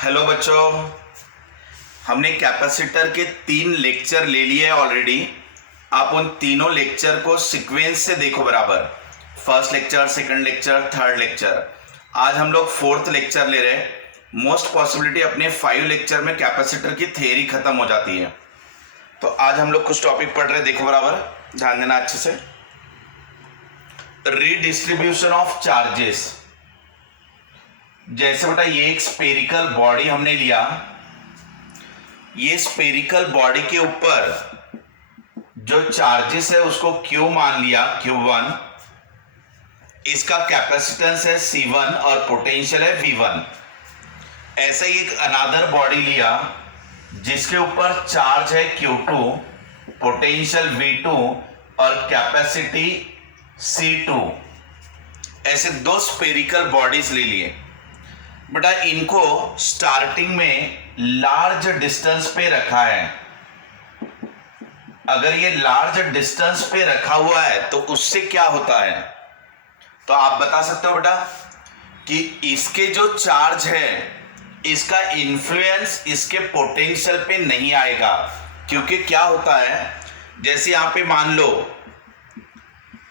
Hello बच्चों, हमने capacitor के 3 लेक्चर ले लिए ऑलरेडी। आप उन तीनों लेक्चर को सीक्वेंस से देखो बराबर। First lecture, second lecture, third lecture. आज हम लोग फोर्थ लेक्चर ले रहे हैं। मोस्ट पॉसिबिलिटी अपने 5 लेक्चर में कैपेसिटर की थ्योरी खत्म हो जाती है। तो आज हम लोग कुछ टॉपिक पढ़ रहे हैं, देखो बराबर, ध्यान देना अच्छे से। Redistribution of charges. जैसे बेटा ये एक स्पेरिकल बॉडी हमने लिया, ये स्पेरिकल बॉडी के ऊपर जो चार्जेस है उसको Q मान लिया, Q1। इसका कैपेसिटेंस है C1 और पोटेंशियल है V1। ऐसे ही एक अनादर बॉडी लिया जिसके ऊपर चार्ज है Q2, पोटेंशियल V2 और कैपेसिटी C2। ऐसे 2 स्पेरिकल बॉडीज ले लिए बेटा। इनको स्टार्टिंग में लार्ज डिस्टेंस पे रखा है। अगर ये लार्ज डिस्टेंस पे रखा हुआ है तो उससे क्या होता है, तो आप बता सकते हो बेटा कि इसके जो चार्ज है इसका इन्फ्लुएंस इसके पोटेंशियल पे नहीं आएगा। क्योंकि क्या होता है, जैसे यहां पे मान लो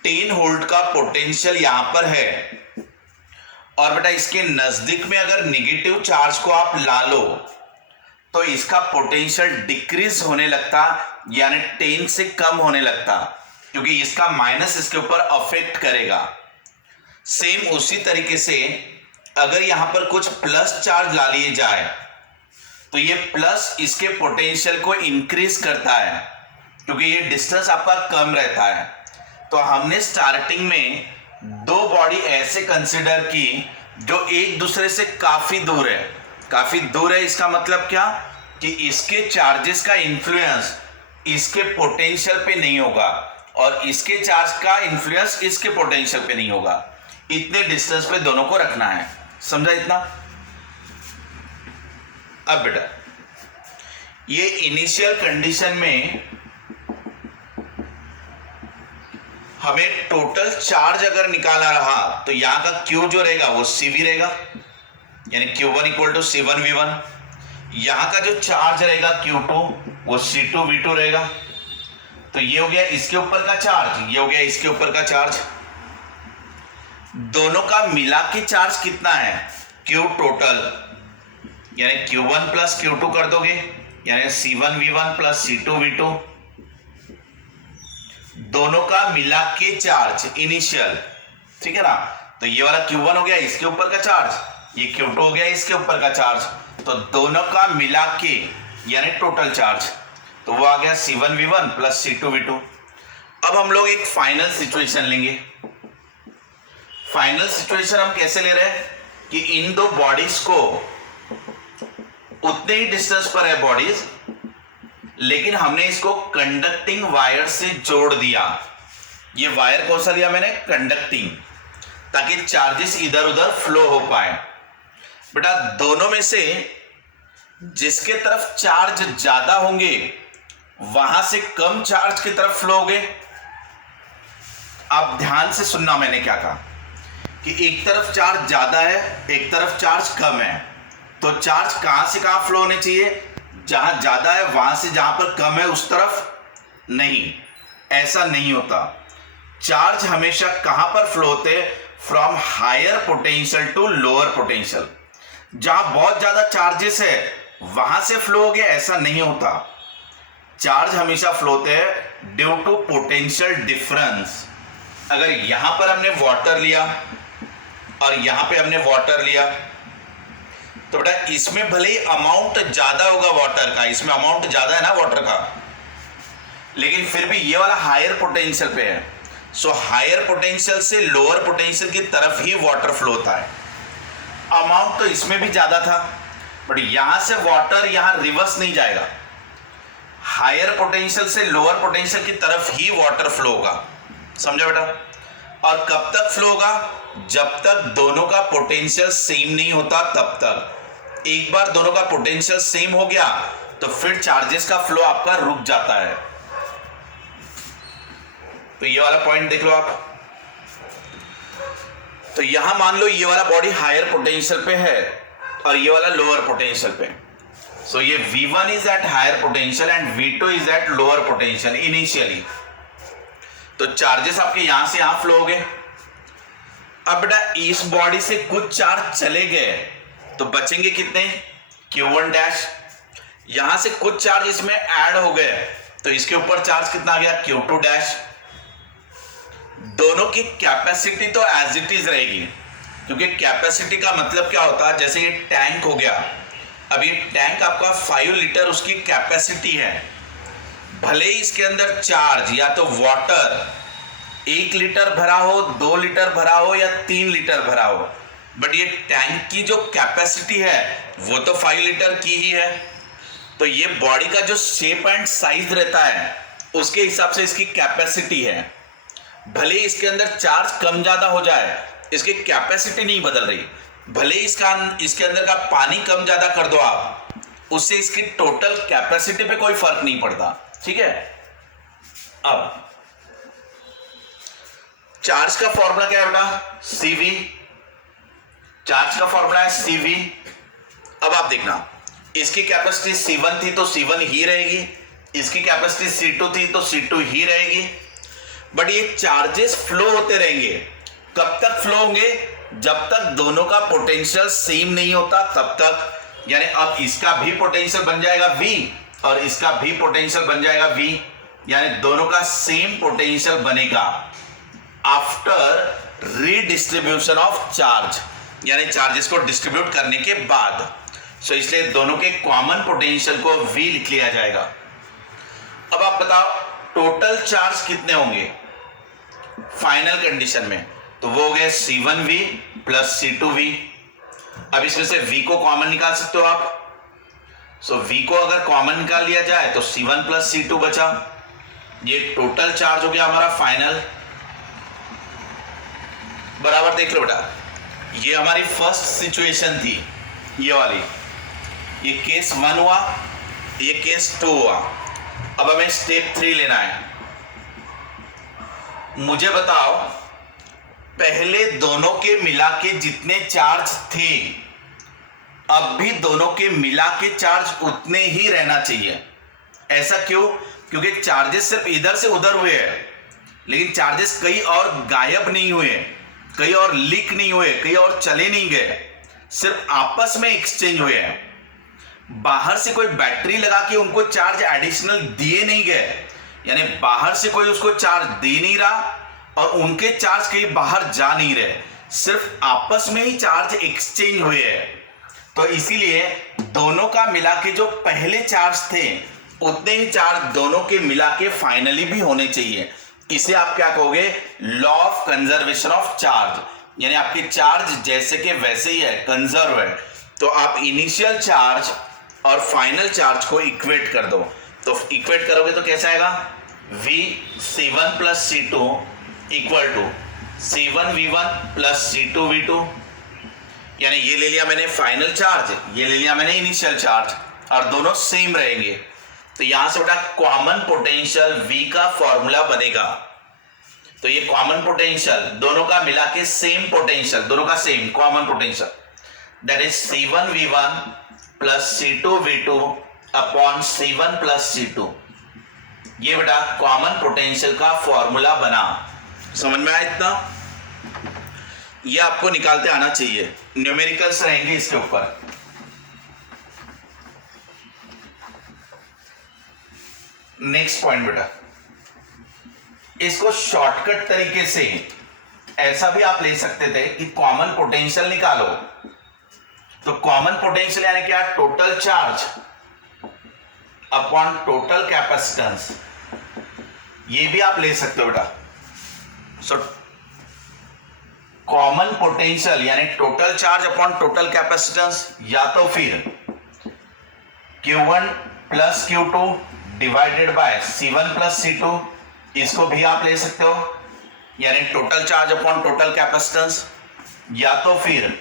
10 वोल्ट का पोटेंशियल यहां पर है और बेटा इसके नजदीक में अगर निगेटिव चार्ज को आप ला लो तो इसका पोटेंशियल डिक्रीज होने लगता, यानी 10 से कम होने लगता, क्योंकि इसका माइनस इसके ऊपर अफेक्ट करेगा। सेम उसी तरीके से अगर यहां पर कुछ प्लस चार्ज ला लिए जाए तो ये प्लस इसके पोटेंशियल को इंक्रीज करता है, क्योंकि ये डिस्टेंस आपका कम रहता है। तो हमने स्टार्टिंग में 2 बॉडी ऐसे कंसिडर की जो एक दूसरे से काफी दूर है। काफी दूर है इसका मतलब क्या, कि इसके चार्जेस का इन्फ्लुएंस इसके पोटेंशियल पे नहीं होगा और इसके चार्ज का इन्फ्लुएंस इसके पोटेंशियल पे नहीं होगा। इतने डिस्टेंस पे दोनों को रखना है, समझा इतना। अब बेटा ये इनिशियल कंडीशन में हमें टोटल चार्ज अगर निकालना रहा तो यहां का Q जो रहेगा वो CV रहेगा, यानी Q1 इक्वल टू C1V1। यहां का जो चार्ज रहेगा Q2 वो C2V2 रहेगा। तो ये हो गया इसके ऊपर का चार्ज, ये हो गया इसके ऊपर का चार्ज। दोनों का मिला के चार्ज कितना है, Q टोटल, यानी Q1 प्लस Q2 कर दोगे, यानी C1V1 प्लस C2V2। दोनों का मिला के चार्ज इनिशियल, ठीक है ना। तो ये वाला Q1 हो गया इसके ऊपर का चार्ज, ये Q2 हो गया इसके ऊपर का चार्ज। तो दोनों का मिला के यानी टोटल चार्ज, तो वो आ गया C1V1 प्लस C2V2। अब हम लोग एक फाइनल सिचुएशन लेंगे। फाइनल सिचुएशन हम कैसे ले रहे हैं कि इन 2 बॉडीज को उतने ही डिस्टेंस पर है बॉडीज, लेकिन हमने इसको कंडक्टिंग वायर से जोड़ दिया। ये वायर कौन सा लिया मैंने, कंडक्टिंग, ताकि चार्जेस इधर उधर फ्लो हो पाए। बेटा दोनों में से जिसके तरफ चार्ज ज्यादा होंगे वहां से कम चार्ज की तरफ फ्लो होंगे। आप ध्यान से सुनना मैंने क्या कहा, कि एक तरफ चार्ज ज्यादा है एक तरफ चार्ज कम है, तो चार्ज कहां से कहां फ्लो होने चाहिए, जहां ज्यादा है वहां से जहां पर कम है उस तरफ नहीं। ऐसा नहीं होता। चार्ज हमेशा कहां पर फ्लो होते हैं, from higher potential to lower potential. जहां बहुत ज्यादा चार्जेस है वहां से फ्लो हो गया, ऐसा नहीं होता। चार्ज हमेशा फ्लो होते हैं ड्यू टू पोटेंशियल डिफरेंस। अगर यहां पर हमने वाटर लिया और यहां पे हमने वाटर लिया तो बेटा इसमें भले ही अमाउंट ज्यादा होगा वाटर का, इसमें अमाउंट ज्यादा है ना वाटर का, लेकिन फिर भी ये वाला हायर पोटेंशियल पे है। सो हायर पोटेंशियल से लोअर पोटेंशियल की तरफ ही वाटर फ्लो होता है। अमाउंट तो इसमें भी ज्यादा था, बट यहां से वाटर यहां रिवर्स नहीं जाएगा। हायर पोटेंशियल से लोअर पोटेंशियल की तरफ ही वाटर फ्लो होगा, समझा बेटा। और कब तक फ्लो होगा, जब तक दोनों का पोटेंशियल सेम नहीं होता तब तक। एक बार दोनों का पोटेंशियल सेम हो गया तो फिर चार्जेस का फ्लो आपका रुक जाता है। तो ये वाला पॉइंट देख लो आप। तो यहां मान लो ये वाला बॉडी हायर पोटेंशियल पे है और ये वाला लोअर पोटेंशियल पे। सो ये V1 is at higher potential and V2 is at lower potential initially. तो चार्जेस आपके यहां से यहां फ्लो हो गए। अब बेटा इस बॉडी से कुछ चार्ज चले गए तो बचेंगे कितने, Q1 डैश। यहां से कुछ चार्ज इसमें ऐड हो गए तो इसके ऊपर चार्ज कितना आ गया, Q2 डैश। दोनों की कैपेसिटी तो एज इट इज रहेगी, क्योंकि कैपेसिटी का मतलब क्या होता है, जैसे ये टैंक हो गया, अब ये टैंक आपका 5 लीटर उसकी कैपेसिटी है। भले ही इसके अंदर चार्ज या तो वाटर 1 लीटर भरा हो, 2 लीटर भरा हो या 3 लीटर भरा हो, बट ये टैंक की जो कैपेसिटी है वो तो 5 लीटर की ही है। तो ये बॉडी का जो शेप एंड साइज रहता है उसके हिसाब से इसकी कैपेसिटी है। भले इसके अंदर चार्ज कम ज्यादा हो जाए, इसकी कैपेसिटी नहीं बदल रही। भले इसके अंदर का पानी कम ज्यादा कर दो आप, उससे इसकी टोटल कैपेसिटी पे कोई फर्क नहीं पड़ता। ठीक है। अब चार्ज का फॉर्मूला क्या है बेटा, CV। चार्ज का फॉर्मूला है CV। अब आप देखना, इसकी कैपेसिटी C1 थी तो C1 ही रहेगी, इसकी कैपेसिटी C2 थी तो C2 ही रहेगी। बट ये चार्जेस फ्लो होते रहेंगे। कब तक फ्लो होंगे, जब तक दोनों का पोटेंशियल सेम नहीं होता तब तक। यानी अब इसका भी पोटेंशियल बन जाएगा V और इसका भी पोटेंशियल बन जाएगा V, यानी दोनों का सेम पोटेंशियल बनेगा आफ्टर रीडिस्ट्रीब्यूशन ऑफ चार्ज, यानी चार्जेस को डिस्ट्रीब्यूट करने के बाद। सो इसलिए दोनों के कॉमन पोटेंशियल को V लिख लिया जाएगा। अब आप बताओ टोटल चार्ज कितने होंगे फाइनल कंडीशन में, तो वो हो गए C1V प्लस C2V। अब इसमें से V को कॉमन निकाल सकते हो आप। सो V को अगर कॉमन निकाल लिया जाए तो C1 प्लस C2 बचा। ये टोटल चार्ज हो गया हमारा फाइनल। बराबर देख लो बेटा, ये हमारी फर्स्ट सिचुएशन थी, ये वाली, ये केस 1 हुआ, ये केस 2 हुआ। अब हमें स्टेप 3 लेना है। मुझे बताओ पहले दोनों के मिला के जितने चार्ज थे, अब भी दोनों के मिला के चार्ज उतने ही रहना चाहिए। ऐसा क्यों, क्योंकि चार्जेस सिर्फ इधर से उधर हुए हैं, लेकिन चार्जेस कहीं और गायब नहीं हुए, कहीं और लीक नहीं हुए, कहीं और चले नहीं गए, सिर्फ आपस में एक्सचेंज हुए हैं। बाहर से कोई बैटरी लगा के उनको चार्ज एडिशनल दिए नहीं गए, यानी बाहर से कोई उसको चार्ज दे नहीं रहा और उनके चार्ज कहीं बाहर जा नहीं रहे, सिर्फ आपस में ही चार्ज एक्सचेंज हुए हैं। तो इसीलिए दोनों का मिला के जो पहले चार्ज थे उतने ही चार्ज दोनों के मिला के फाइनली भी होने चाहिए। इसे आप क्या कहोगे, law of conservation of charge, यानी आपके चार्ज जैसे के वैसे ही है, कंजर्व है। तो आप इनिशियल चार्ज और फाइनल चार्ज को इक्वेट कर दो, तो इक्वेट करोगे तो कैसा आएगा, V C1 plus C2 equal to C1V1 plus C2V2। यानी ये ले लिया मैंने फाइनल चार्ज, ये ले लिया मैंने इनिशियल चार्ज, और दोनों सेम रहेंगे। तो यहां से बेटा कॉमन पोटेंशियल V का फॉर्मूला बनेगा। तो ये कॉमन पोटेंशियल दोनों का मिला के सेम पोटेंशियल, दोनों का same common potential, that is C1V1 plus C2V2 upon C1 plus C2। ये बेटा कॉमन पोटेंशियल का फॉर्मूला बना। समझ में आया इतना? ये आपको निकालते आना चाहिए, न्यूमेरिकल्स रहेंगे इसके ऊपर। नेक्स्ट पॉइंट बेटा, इसको शॉर्टकट तरीके से ऐसा भी आप ले सकते थे कि कॉमन पोटेंशियल निकालो। तो कॉमन पोटेंशियल यानी क्या, total charge upon total capacitance, ये भी आप ले सकते हो बेटा। सो कॉमन पोटेंशियल यानी total charge upon total capacitance, या तो फिर Q1 plus Q2 divided by C1 plus C2, इसको भी आप ले सकते हो, यानी total charge upon total capacitance. या तो फिर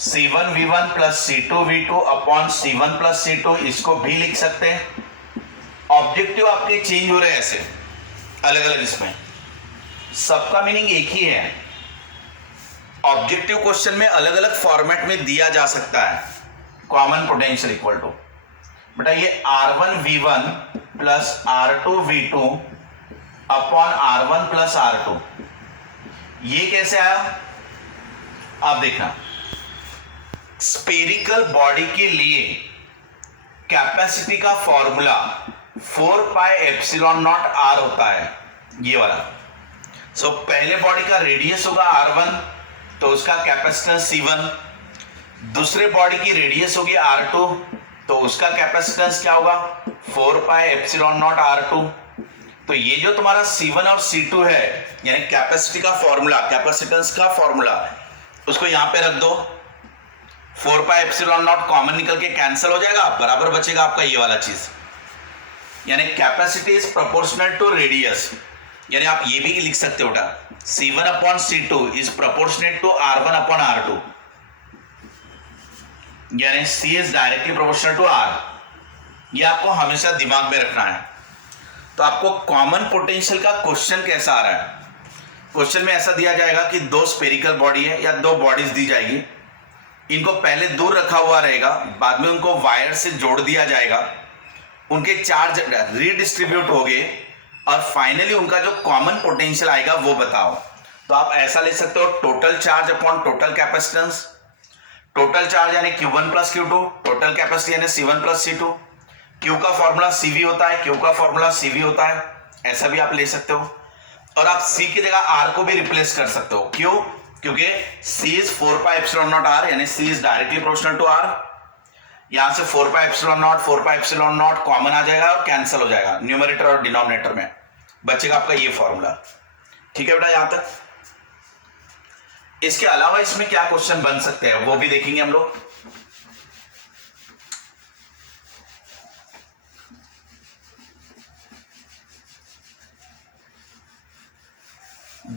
C1V1 plus C2V2 upon C1 plus C2, इसको भी लिख सकते हैं। ऑब्जेक्टिव आपके चेंज हो रहे हैं ऐसे अलग अलग, इसमें सबका मीनिंग एक ही है। ऑब्जेक्टिव क्वेश्चन में अलग अलग फॉर्मेट में दिया जा सकता है कॉमन पोटेंशियल इक्वल टू, बेटा ये R1V1 plus R2V2 upon R1 plus R2, ये कैसे आया आप देखना। स्पेरिकल बॉडी के लिए कैपेसिटी का फॉर्मूला 4πε0r होता है, ये वाला। सो पहले बॉडी का रेडियस होगा R1, तो उसका कैपेसिटेंस C1, दूसरे बॉडी की रेडियस होगी R2, तो उसका कैपेसिटेंस क्या होगा 4πε0r2। तो ये जो तुम्हारा C1 और C2 है, यानी कैपेसिटी का फॉर्मूला, कैपेसिटेंस का फॉर्मूला, उसको यहां पे रख दो। 4πε0 कॉमन निकल के कैंसिल हो जाएगा, बराबर बचेगा आपका ये वाला चीज, यानी capacity is proportional to radius. यानी आप ये भी लिख सकते हो बेटा C1 upon C2 is proportionate to R1 upon R2, यानी C is directly proportional to R। ये आपको हमेशा दिमाग में रखना है। तो आपको कॉमन पोटेंशियल का क्वेश्चन कैसा आ रहा है, क्वेश्चन में ऐसा दिया जाएगा कि दो स्पेरिकल बॉडी है या दो बॉडीज दी जाएगी, इनको पहले दूर रखा हुआ रहेगा, बाद में उनको वायर से जोड़ दिया जाएगा, उनके चार्ज रीडिस्ट्रीब्यूट हो गए और फाइनली उनका जो कॉमन पोटेंशियल आएगा वो बताओ। तो आप ऐसा ले सकते हो total charge upon total capacitance. Total charge यानी Q1 plus Q2, total capacity यानी C1 प्लस C2। Q का फॉर्मूला CV होता है, Q का फॉर्मूला CV होता है, ऐसा भी आप ले सकते हो। और आप C की जगह R को भी रिप्लेस कर सकते हो। क्यों? क्योंकि C इज 4πε0r, यानी C is directly proportional to R। यहां से 4πε0 कॉमन आ जाएगा और कैंसिल हो जाएगा न्यूमरेटर और डिनोमिनेटर में, बचेगा आपका ये फॉर्मूला। ठीक है बेटा, यहां तक। इसके अलावा इसमें क्या क्वेश्चन बन सकते हैं वो भी देखेंगे हम लोग।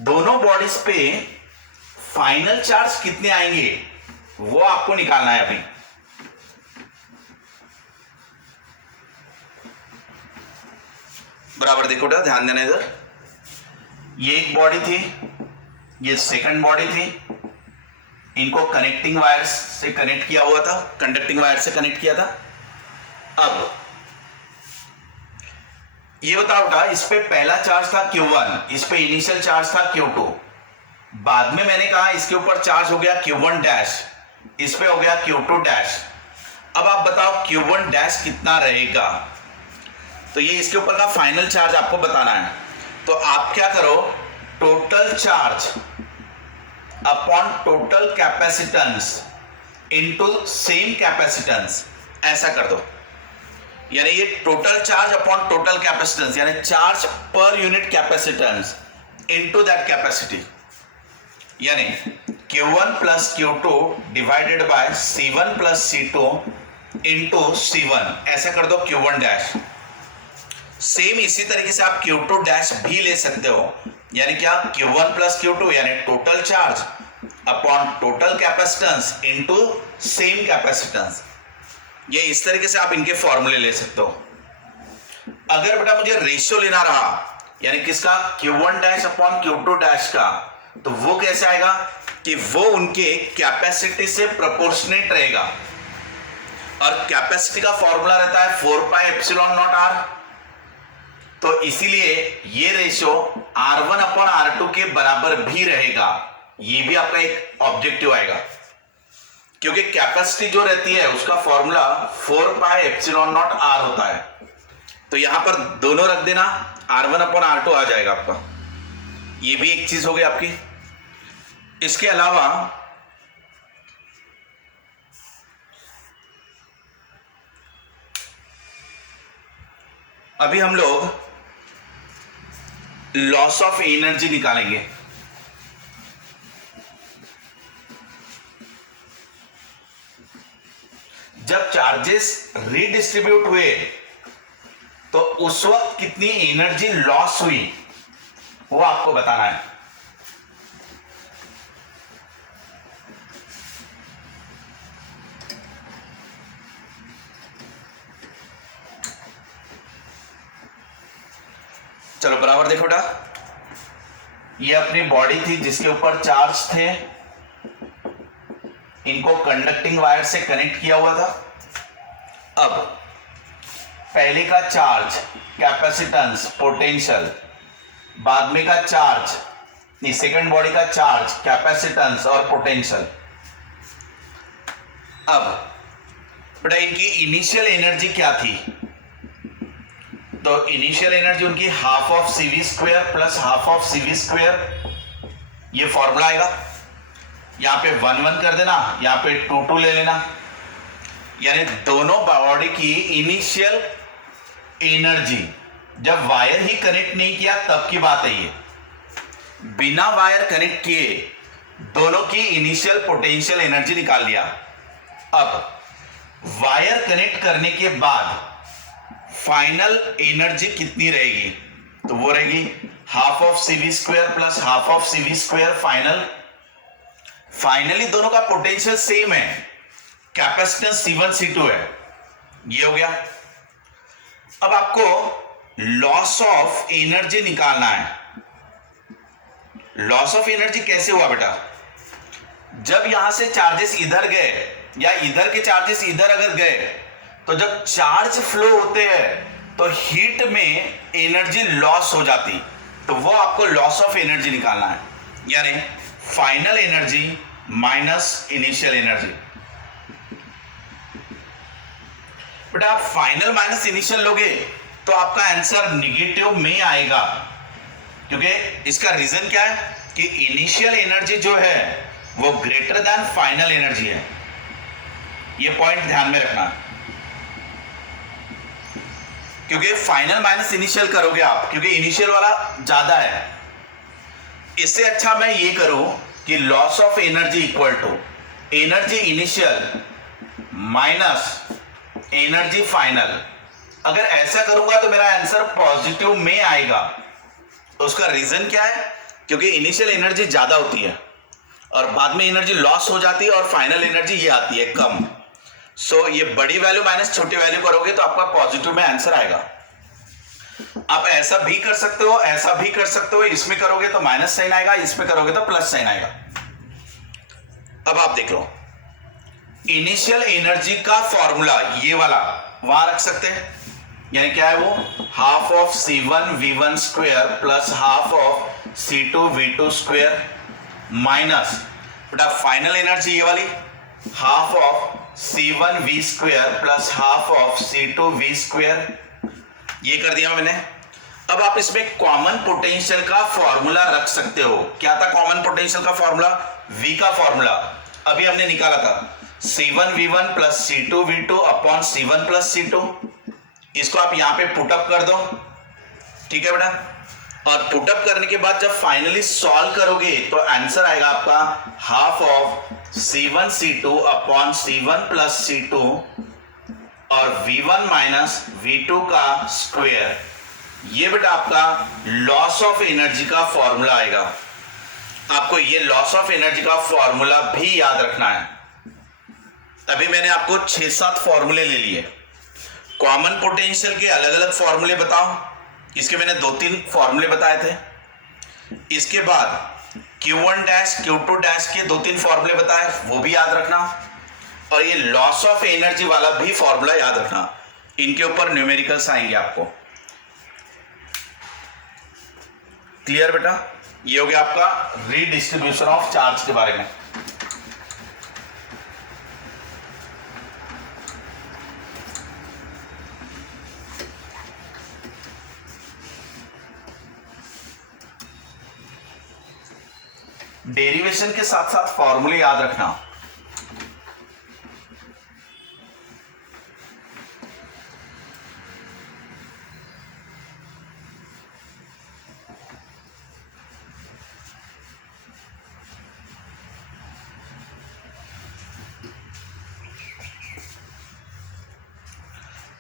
दोनों बॉडीज पे फाइनल चार्ज कितने आएंगे वो आपको निकालना है अभी। बराबर देखो बेटा, ध्यान देना इधर। ये एक बॉडी थी, ये सेकंड बॉडी थी, इनको कनेक्टिंग वायर से कनेक्ट किया हुआ था, कंडक्टिंग वायर से कनेक्ट किया था। अब ये बताओ बेटा, इस पे पहला चार्ज था Q1, इस पे इनिशियल चार्ज था Q2, बाद में मैंने कहा इसके ऊपर चार्ज हो गया Q1 डैश, इस पे हो गया Q2 डैश। अब आप बताओ Q1 डैश कितना रहेगा, तो ये इसके ऊपर का फाइनल चार्ज आपको बताना है। तो आप क्या करो, total charge upon total capacitance into same capacitance, ऐसा कर दो। यानी ये total charge upon total capacitance, यानी चार्ज पर unit capacitance into that capacity, यानी Q1 plus Q2 divided by C1 plus C2 into C1, ऐसा कर दो Q1 डैश। सेम इसी तरीके से आप Q2 डैश भी ले सकते हो, यानी क्या Q1 प्लस Q2 यानी total charge upon total capacitance into same capacitance. ये इस तरीके से आप इनके फॉर्मूले ले सकते हो। अगर बेटा मुझे रेशियो लेना रहा, यानी किसका, Q1 dash upon Q2 dash का, तो वो कैसे आएगा कि वो उनके कैपेसिटी से प्रोपोर्शनेट रहेगा, और कैपेसिटी का फॉर्मूला रहता है 4πε0r। तो इसीलिए ये रेशियो R1 अपॉन R2 के बराबर भी रहेगा। ये भी आपका एक ऑब्जेक्टिव आएगा, क्योंकि कैपेसिटी जो रहती है उसका फॉर्मूला 4πε0r होता है। तो यहां पर दोनों रख देना, R1 अपॉन R2 आ जाएगा आपका। ये भी एक चीज हो गई आपकी। इसके अलावा अभी हम लोग लॉस ऑफ एनर्जी निकालेंगे। जब चार्जेस रीडिस्ट्रीब्यूट हुए तो उस वक्त कितनी एनर्जी लॉस हुई वो आपको बताना है। चलो बराबर देखो बेटा, ये अपनी बॉडी थी जिसके ऊपर चार्ज थे इनको कंडक्टिंग वायर से कनेक्ट किया हुआ था। अब पहले का चार्ज कैपेसिटेंस पोटेंशियल, बाद में का चार्ज सेकेंड बॉडी का चार्ज कैपेसिटेंस और पोटेंशियल। अब बेटा इनकी इनिशियल एनर्जी क्या थी? तो इनिशियल एनर्जी उनकी half of CV square plus half of CV square, ये फॉर्मूला आएगा। यहां पे 1 1 कर देना, यहां पे 2 2 ले लेना, यानी दोनों बॉडी की इनिशियल एनर्जी, जब वायर ही कनेक्ट नहीं किया तब की बात है ये, बिना वायर कनेक्ट किए दोनों की इनिशियल पोटेंशियल एनर्जी निकाल लिया। अब वायर कनेक्ट करने के बाद फाइनल एनर्जी कितनी रहेगी? तो वो रहेगी half of CV square plus half of CV square finally दोनों का पोटेंशियल सेम है, कैपेसिटेंस C1 C2 है। ये हो गया। अब आपको लॉस ऑफ एनर्जी निकालना है। लॉस ऑफ एनर्जी कैसे हुआ बेटा? जब यहां से चार्जेस इधर गए या इधर के चार्जेस इधर अगर गए, तो जब चार्ज फ्लो होते हैं तो हीट में एनर्जी लॉस हो जाती, तो वो आपको लॉस ऑफ एनर्जी निकालना है, यानी final energy minus initial energy. But आप फाइनल माइनस इनिशियल लोगे तो आपका आंसर निगेटिव में आएगा, क्योंकि इसका रीजन क्या है कि इनिशियल एनर्जी जो है वो ग्रेटर देन फाइनल एनर्जी है। ये पॉइंट ध्यान में रखना, क्योंकि फाइनल माइनस इनिशियल करोगे आप, क्योंकि इनिशियल वाला ज्यादा है। इससे अच्छा मैं ये करूं कि loss of energy equal to energy initial minus energy final. अगर ऐसा करूंगा तो मेरा आंसर पॉजिटिव में आएगा। तो उसका रीजन क्या है? क्योंकि इनिशियल एनर्जी ज्यादा होती है और बाद में एनर्जी लॉस हो जाती है और फाइनल एनर्जी ये आती है कम। सो ये बड़ी वैल्यू माइनस छोटी वैल्यू करोगे तो आपका पॉजिटिव में आंसर आएगा। आप ऐसा भी कर सकते हो, ऐसा भी कर सकते हो। इसमें करोगे तो माइनस साइन आएगा, इसमें करोगे तो प्लस साइन आएगा। अब आप देख लो, इनिशियल एनर्जी का फॉर्मूला ये वाला वहां रख सकते हैं, यानी क्या है वो? Half of C1 V1 square plus half of C2 V2 square minus बेटा फाइनल एनर्जी ये वाली half of C1 V square plus half of C2 V square. ये कर दिया मैंने। अब आप इसमें कॉमन पोटेंशियल का फॉर्मूला रख सकते हो। क्या था कॉमन पोटेंशियल का फॉर्मूला? V का फॉर्मूला अभी हमने निकाला था, C1 V1 plus C2 V2 upon C1 plus C2। इसको आप यहां पे पुटअप कर दो, ठीक है बेटा। और पुटअप करने के बाद जब फाइनली सॉल्व करोगे तो आंसर आएगा आपका half of C1 C2 upon C1 plus C2 और V1 माइनस V2 का स्क्वायर। ये बेटा आपका लॉस ऑफ एनर्जी का फॉर्मूला आएगा। आपको ये लॉस ऑफ एनर्जी का फॉर्मूला भी याद रखना है। अभी मैंने आपको 6-7 फॉर्मूले ले लिए। कॉमन पोटेंशियल के अलग अलग फॉर्मूले बताओ। इसके मैंने 2-3 फॉर्मूले बताए थे। इसके बाद Q1 डैश Q2 डैश के 2-3 फॉर्मूले बताए, वो भी याद रखना। और ये लॉस ऑफ एनर्जी वाला भी फॉर्मूला याद रखना। इनके ऊपर न्यूमेरिकल्स आएंगे आपको। क्लियर बेटा? ये हो गया आपका रीडिस्ट्रीब्यूशन ऑफ चार्ज के बारे में। डेरिवेशन के साथ साथ फॉर्मूले याद रखना।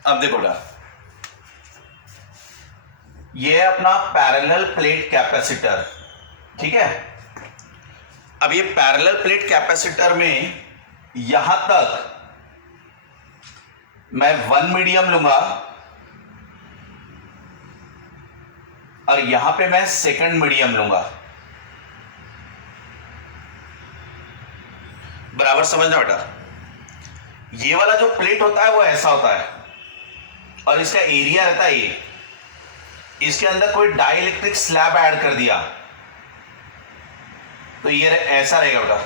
अब देखो बेटा, ये है अपना पैरेलल प्लेट कैपेसिटर, ठीक है। अब ये पैरेलल प्लेट कैपेसिटर में यहां तक मैं 1 मीडियम लूंगा और यहां पे मैं सेकंड मीडियम लूंगा। बराबर समझना बेटा, ये वाला जो प्लेट होता है वो ऐसा होता है और इसका एरिया रहता है ये, इसके अंदर कोई डाइलेक्ट्रिक स्लैब ऐड कर दिया तो ये ऐसा रहेगा बेटा,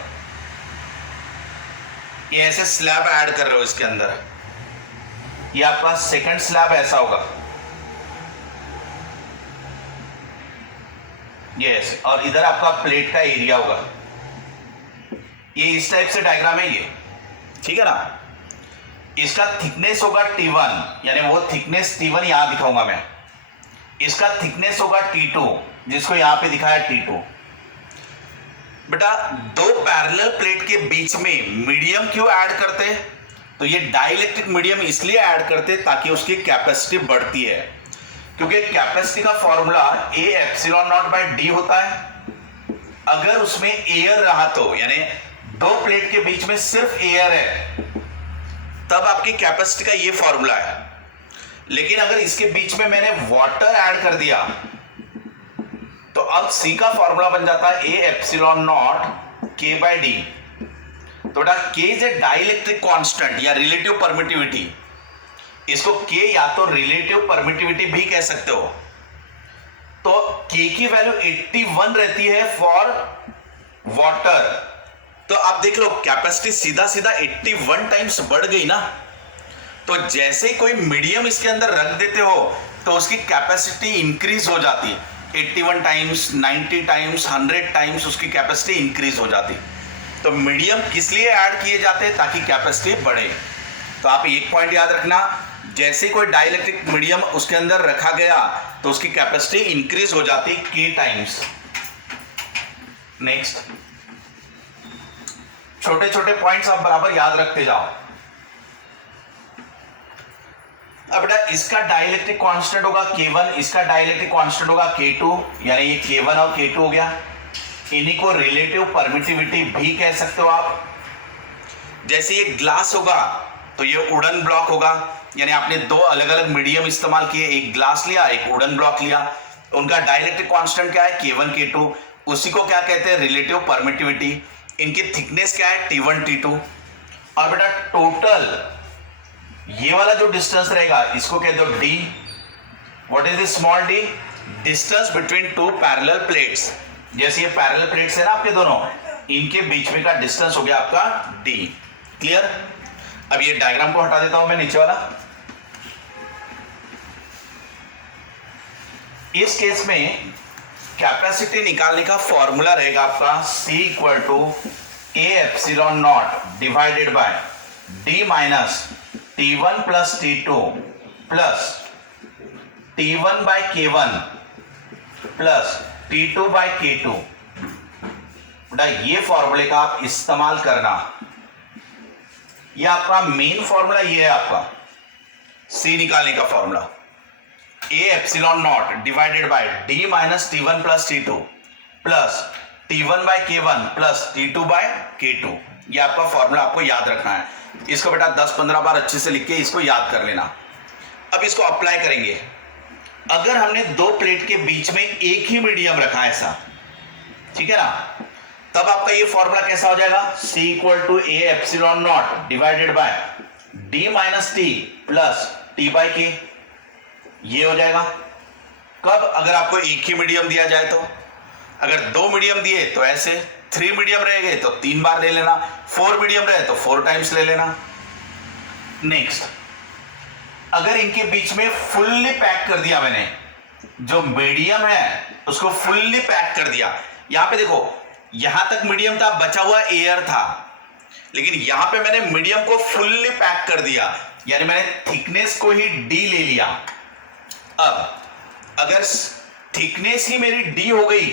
ये ऐसे स्लैब ऐड कर रहे हो इसके अंदर, ये आपका सेकंड स्लैब ऐसा होगा ये ऐसे, और इधर आपका प्लेट का एरिया होगा, ये इस टाइप से डायग्राम है ये, ठीक है ना। इसका थिकनेस होगा T1, यानी वो थिकनेस T1 यहां दिखाऊंगा मैं, इसका थिकनेस होगा T2 जिसको यहां पे दिखाया T2। बेटा दो पैरेलल प्लेट के बीच में मीडियम क्यों ऐड करते हैं, तो ये डाइलेक्ट्रिक मीडियम इसलिए ऐड करते हैं ताकि उसकी कैपेसिटी बढ़ती है, क्योंकि कैपेसिटी का formula A epsilon not by D होता है। अगर उसमें एयर रहा तो, यानी दो प्लेट के बीच में सिर्फ एयर है तब आपकी कैपेसिटी का ये फॉर्मूला है, लेकिन अगर इसके बीच में मैंने वाटर ऐड कर दिया तो अब C का फॉर्मूला बन जाता है A epsilon not K by डी। तो बेटा K is a dielectric constant या रिलेटिव परमिटिविटी, इसको K या तो रिलेटिव परमिटिविटी भी कह सकते हो। तो K की वैल्यू 81 रहती है फॉर वाटर, तो आप देख लो कैपेसिटी सीधा सीधा 81 टाइम्स बढ़ गई ना। तो जैसे कोई मीडियम इसके अंदर रख देते हो तो उसकी कैपेसिटी इंक्रीज हो जाती, 81 टाइम्स, 90 टाइम्स, 100 टाइम्स उसकी कैपेसिटी इंक्रीज हो जाती। तो मीडियम किस लिए ऐड किए जाते हैं, ताकि कैपेसिटी बढ़े। तो आप एक पॉइंट याद रखना, जैसे कोई डाइलेक्ट्रिक मीडियम उसके अंदर रखा गया तो उसकी कैपेसिटी इंक्रीज हो जाती K टाइम्स। नेक्स्ट, छोटे छोटे पॉइंट्स आप बराबर याद रखते जाओ। अब बेटा इसका डाइलेक्ट्रिक कांस्टेंट होगा K1, इसका डाइलेक्ट्रिक कांस्टेंट होगा K2, यानी ये K1 और K2 हो गया। इन्हीं को रिलेटिव परमिटिविटी भी कह सकते हो आप। जैसे ये ग्लास होगा तो ये वुडन ब्लॉक होगा, यानी आपने दो अलग अलग मीडियम इस्तेमाल किए, एक ग्लास लिया एक वुडन ब्लॉक लिया, उनका डाइलेक्ट्रिक कांस्टेंट क्या है K1 K2, उसी को क्या कहते हैं रिलेटिव परमिटिविटी। इनकी थिकनेस क्या है T1 T2। और बेटा टोटल ये वाला जो डिस्टेंस रहेगा इसको कहते हो D। What is the small d? Distance between two parallel plates. जैसे ये पैरेलल प्लेट्स है ना आपके दोनों, इनके बीच में का डिस्टेंस हो गया आपका D। क्लियर? अब ये डायग्राम को हटा देता हूं मैं नीचे वाला। इस केस में कैपेसिटी निकालने का फॉर्मूला रहेगा आपका C equal to A epsilon not divided by D minus T1 plus T2 plus T1 by K1 plus T2 by K2। बेटा ये फॉर्मूले का आप इस्तेमाल करना, ये आपका मेन फॉर्मूला ये है आपका C निकालने का formula, A epsilon not divided by D minus T1 plus T2 plus T1 by K1 plus T2 by K2। ये आपका फॉर्मूला आपको याद रखना है। इसको बेटा 10-15 बार अच्छे से लिख के इसको याद कर लेना। अब इसको अप्लाई करेंगे। अगर हमने दो प्लेट के बीच में एक ही मीडियम रखा है ऐसा, ठीक है ना, तब आपका ये फॉर्मूला कैसा हो जाएगा, C equal to A epsilon not divided by D minus T plus T by K। ये हो जाएगा कब, अगर आपको एक ही मीडियम दिया जाए तो। अगर दो मीडियम दिए तो ऐसे, 3 मीडियम रहेंगे तो 3 बार ले लेना, 4 मीडियम रहे तो 4 टाइम्स ले लेना। नेक्स्ट, अगर इनके बीच में फुल्ली पैक कर दिया मैंने, जो मीडियम है उसको फुल्ली पैक कर दिया। यहां पे देखो, यहां तक मीडियम था, बचा हुआ एयर था, लेकिन यहां पे मैंने मीडियम को फुल्ली पैक कर दिया, यानी मैंने थिकनेस को ही D ले लिया। अब अगर थिकनेस ही मेरी D हो गई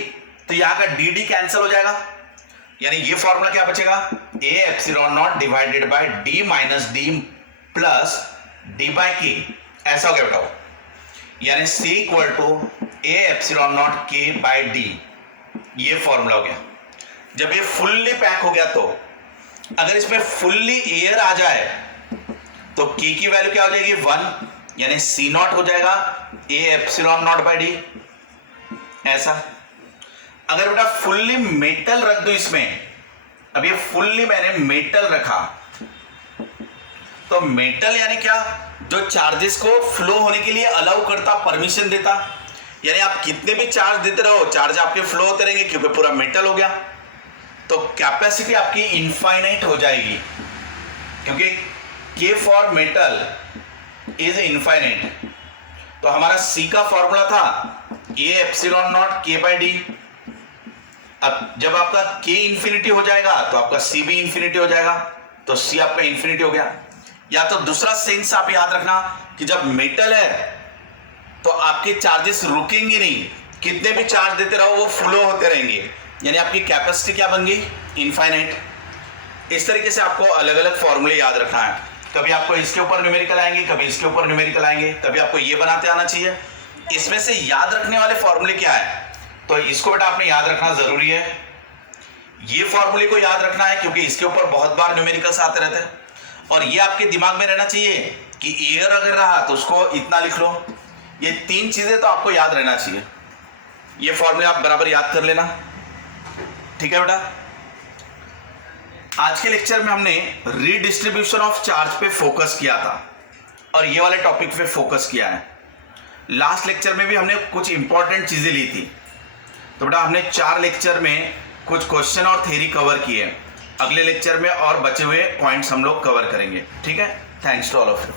तो यहां का D कैंसिल हो जाएगा, यानी ये फॉर्मूला क्या बचेगा, A epsilon not divided by D minus D plus D by K। ऐसा हो गया बताओ, यानी C equal to A epsilon not K by D। ये फॉर्मूला हो गया। जब ये फुल्ली पैक हो गया तो अगर इसमें फुल्ली एयर आ जाए तो K की वैल्यू क्या हो जाएगी 1, यानी C नॉट हो जाएगा A epsilon not by D। ऐसा अगर बेटा फुल्ली मेटल रख दो इसमें अब ये फुल्ली मैंने मेटल रखा, तो मेटल यानी क्या, जो चार्जेस को फ्लो होने के लिए अलाउ करता, परमिशन देता, यानी आप कितने भी चार्ज देते रहो चार्ज आपके फ्लो होते रहेंगे क्योंकि पूरा मेटल हो गया। तो कैपेसिटी आपकी इनफाइनाइट हो जाएगी क्योंकि K for metal is infinite. तो हमारा C का फॉर्मूला था A एप्सिलॉन नॉट K/D। अब जब आपका K इंफिनिटी हो जाएगा तो आपका C भी इंफिनिटी हो जाएगा, तो C आपका इंफिनिटी हो गया। या तो दूसरा सेंस आप याद रखना कि जब मेटल है तो आपके चार्जेस रुकेंगे नहीं, कितने भी चार्ज देते रहो वो फ्लो होते रहेंगे, यानी आपकी कैपेसिटी क्या बन गई, इनफाइनाइट। इस तरीके से आपको अलग अलग फॉर्मूले याद रखना है। कभी आपको इसके ऊपर न्यूमेरिकल आएंगे, कभी इसके ऊपर न्यूमेरिकल आएंगे, कभी आपको ये बनाते आना चाहिए। इसमें से याद रखने वाले फॉर्मूले क्या है, तो इसको बेटा आपने याद रखना जरूरी है। ये फॉर्मूले को याद रखना है क्योंकि इसके ऊपर बहुत बार न्यूमेरिकल्स आते रहते हैं, और ये आपके दिमाग में रहना चाहिए कि एयर अगर रहा तो उसको इतना लिख लो। ये तीन चीजें तो आपको याद रहना चाहिए। ये फॉर्मूले आप बराबर याद कर लेना, ठीक है बेटा। आज के लेक्चर में हमने रीडिस्ट्रीब्यूशन ऑफ चार्ज पे फोकस किया था और ये वाले टॉपिक पे फोकस किया है। लास्ट लेक्चर में भी हमने कुछ इंपॉर्टेंट चीजें ली थी, तो बेटा हमने 4 लेक्चर में कुछ क्वेश्चन और थ्योरी कवर किए। अगले लेक्चर में और बचे हुए पॉइंट्स हम लोग कवर करेंगे, ठीक है। Thanks to all of you.